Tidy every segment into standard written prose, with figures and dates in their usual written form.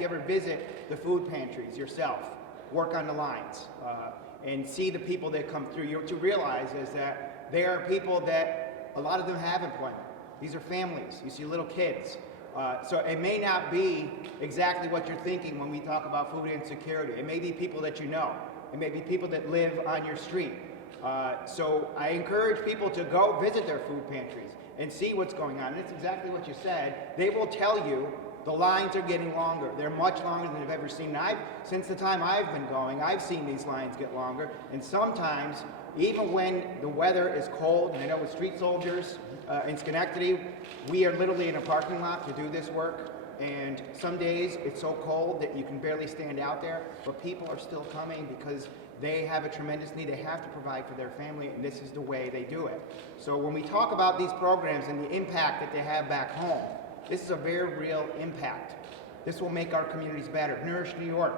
you ever visit the food pantries yourself, work on the lines, and see the people that come through, you realize is that they are people that a lot of them have employment. These are families. You see little kids. So it may not be exactly what you're thinking when we talk about food insecurity. It may be people that you know. It may be people that live on your street. So I encourage people to go visit their food pantries and see what's going on. And it's exactly what you said. They will tell you the lines are getting longer. They're much longer than I've ever seen. Since the time I've been going, I've seen these lines get longer. And sometimes, even when the weather is cold, and I know with street soldiers in Schenectady, we are literally in a parking lot to do this work. And some days it's so cold that you can barely stand out there, but people are still coming because they have a tremendous need. They have to provide for their family, and this is the way they do it. So when we talk about these programs and the impact that they have back home, this is a very real impact. This will make our communities better. Nourish New York,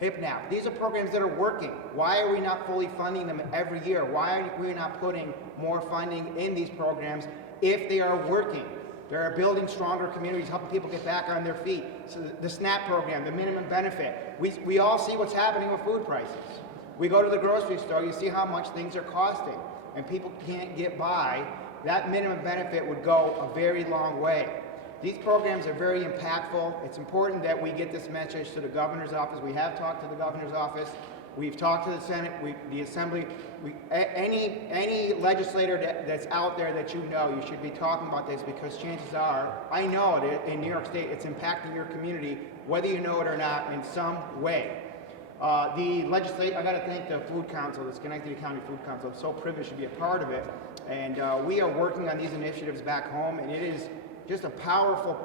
HIPNAP. These are programs that are working. Why are we not fully funding them every year? Why are we not putting more funding in these programs if they are working? They are building stronger communities, helping people get back on their feet. So the SNAP program, the minimum benefit. We all see what's happening with food prices. We go to the grocery store, you see how much things are costing, and people can't get by. That minimum benefit would go a very long way. These programs are very impactful. It's important that we get this message to the governor's office. We have talked to the governor's office. We've talked to the Senate, the Assembly. Any legislator that's out there that you know, you should be talking about this, because chances are, I know that in New York State, it's impacting your community, whether you know it or not, in some way. I got to thank the Food Council, the Schenectady County Food Council. I'm so privileged to be a part of it. And we are working on these initiatives back home, and it is just a powerful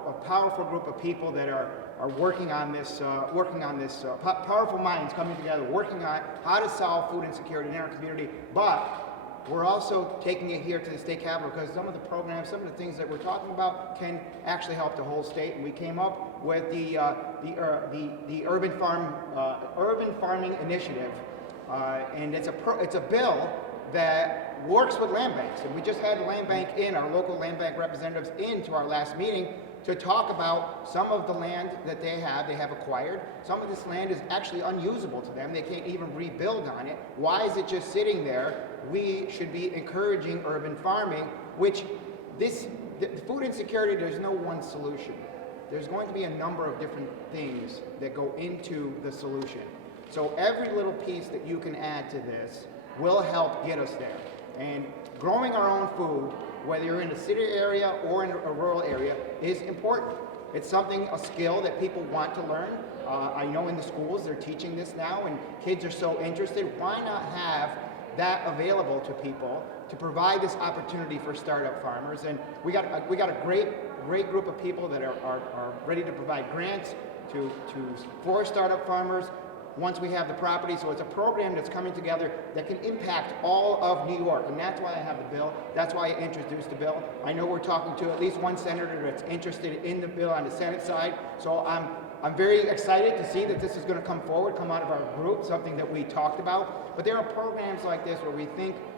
group of people that are working on this, powerful minds coming together, working on how to solve food insecurity in our community. But we're also taking it here to the state capitol, because some of the programs, some of the things that we're talking about can actually help the whole state. And we came up with the urban farming initiative, and it's a bill that works with land banks. And we just had the land bank our local land bank representatives into our last meeting to talk about some of the land that they have acquired. Some of this land is actually unusable to them. They can't even rebuild on it. Why is it just sitting there? We should be encouraging urban farming, which the food insecurity, there's no one solution. There's going to be a number of different things that go into the solution. So every little piece that you can add to this will help get us there. And growing our own food, whether you're in a city area or in a rural area, is important. It's a skill that people want to learn. I know in the schools they're teaching this now, and kids are so interested. Why not have that available to people to provide this opportunity for startup farmers? And we got a great group of people that are ready to provide grants for startup farmers once we have the property. So it's a program that's coming together that can impact all of New York, and that's why I have the bill. That's why I introduced the bill. I know we're talking to at least one senator that's interested in the bill on the Senate side, so I'm very excited to see that this is going to come out of our group, something that we talked about. But there are programs like this where we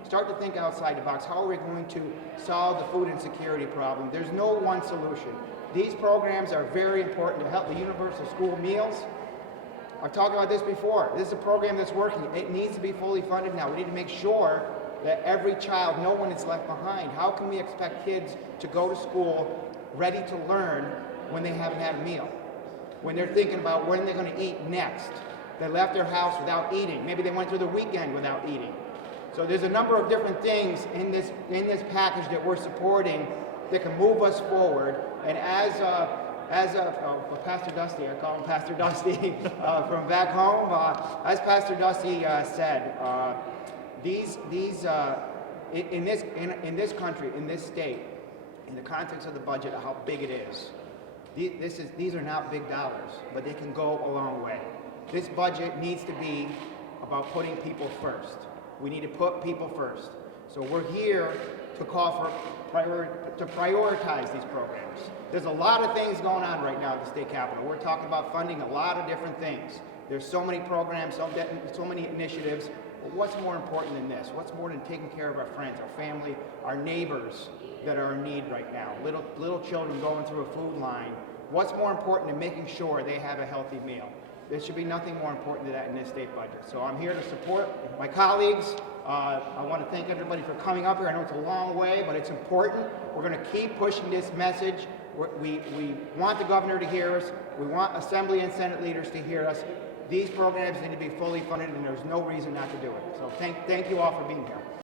start to think outside the box. How are we going to solve the food insecurity problem? There's no one solution. These programs are very important to help the universal school meals. I've talked about this before. This is a program that's working. It needs to be fully funded now. We need to make sure that every child, no one is left behind. How can we expect kids to go to school ready to learn when they haven't had a meal? When they're thinking about when they're going to eat next. They left their house without eating. Maybe they went through the weekend without eating. So there's a number of different things in this package that we're supporting that can move us forward. And as Pastor Dusty, I call him Pastor Dusty from back home. As Pastor Dusty said, in this country, in this state, in the context of the budget, of how big it is, these are not big dollars, but they can go a long way. This budget needs to be about putting people first. We need to put people first. So we're here to call to prioritize these programs. There's a lot of things going on right now at the state capitol. We're talking about funding a lot of different things. There's so many programs, so many initiatives. But what's more important than this? What's more than taking care of our friends, our family, our neighbors that are in need right now? Little children going through a food line What's more important than making sure they have a healthy meal? There should be nothing more important than that in this state budget. So I'm here to support my colleagues. I want to thank everybody for coming up here. I know it's a long way, but it's important. We're going to keep pushing this message. We want the governor to hear us. We want Assembly and Senate leaders to hear us. These programs need to be fully funded, and there's no reason not to do it. So thank you all for being here.